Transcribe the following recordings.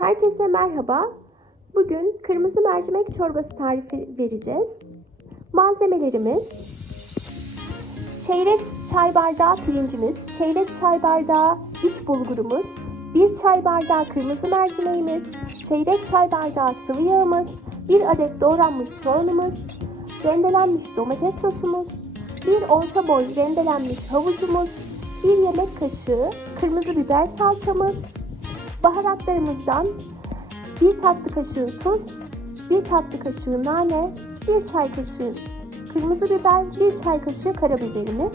Herkese merhaba. Bugün kırmızı mercimek çorbası tarifi vereceğiz. Malzemelerimiz çeyrek çay bardağı pirincimiz, çeyrek çay bardağı iç bulgurumuz, 1 çay bardağı kırmızı mercimeğimiz, çeyrek çay bardağı sıvı yağımız, 1 adet doğranmış soğanımız, rendelenmiş domates sosumuz, 1 orta boy rendelenmiş havucumuz, 1 yemek kaşığı kırmızı biber salçamız, Baharatlarımızdan 1 tatlı kaşığı tuz, 1 tatlı kaşığı nane, 1 çay kaşığı kırmızı biber, 1 çay kaşığı karabiberimiz,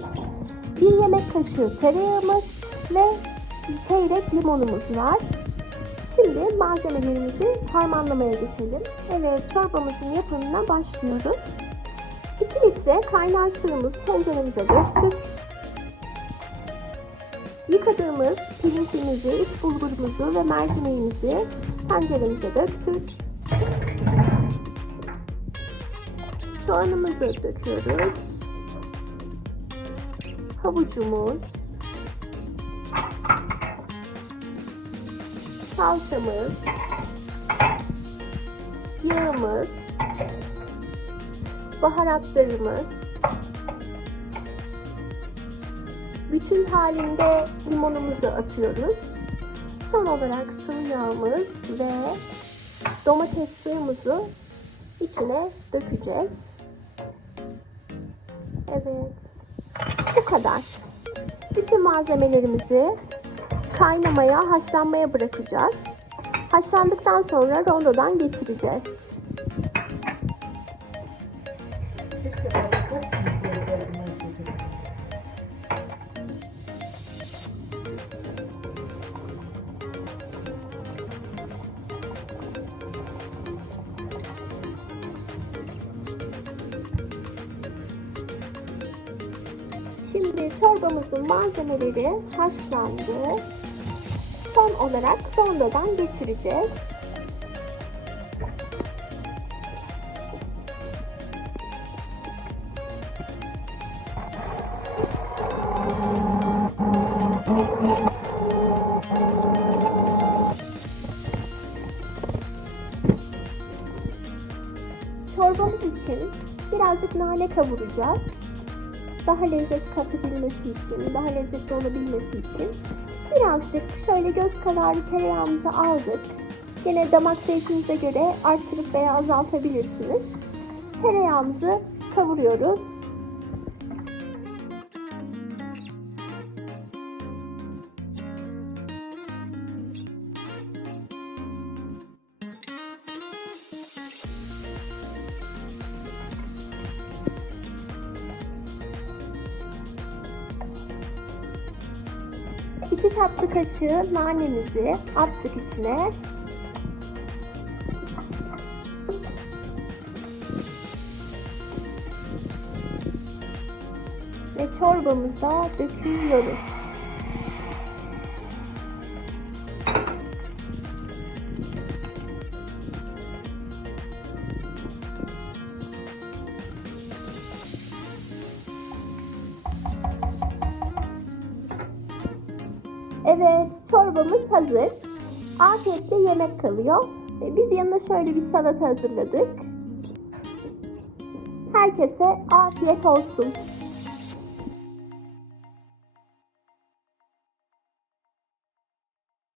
1 yemek kaşığı tereyağımız ve çeyrek limonumuz var. Şimdi malzemelerimizi harmanlamaya geçelim. Evet, çorbamızın yapımına başlıyoruz. 2 litre kaynar suyumuzu tenceremize döktük. Yıkadığımız pirincimizi, iç bulgurumuzu ve mercimeğimizi tenceremize döktük. Soğanımızı döküyoruz. Havucumuz. Salçamız. Yağımız. Baharatlarımız. Bütün halinde limonumuzu atıyoruz. Son olarak sıvı yağımız ve domates suyumuzu içine dökeceğiz. Evet. Bu kadar. Bütün malzemelerimizi kaynamaya, haşlanmaya bırakacağız. Haşlandıktan sonra rondodan geçireceğiz. Şimdi çorbamızın malzemeleri haşlandı. Son olarak rondodan geçireceğiz. Çorbamız için birazcık nane kavuracağız daha lezzet katabilmesi için, daha lezzetli olabilmesi için birazcık şöyle göz kararı tereyağımızı aldık. Yine damak zevkinize göre arttırıp veya azaltabilirsiniz. Tereyağımızı kavuruyoruz. İki tatlı kaşığı nanemizi attık içine. Ve çorbamıza döküyoruz. Evet, çorbamız hazır. Afiyetle yemek kalıyor. E, Biz yanına şöyle bir salata hazırladık. Herkese afiyet olsun.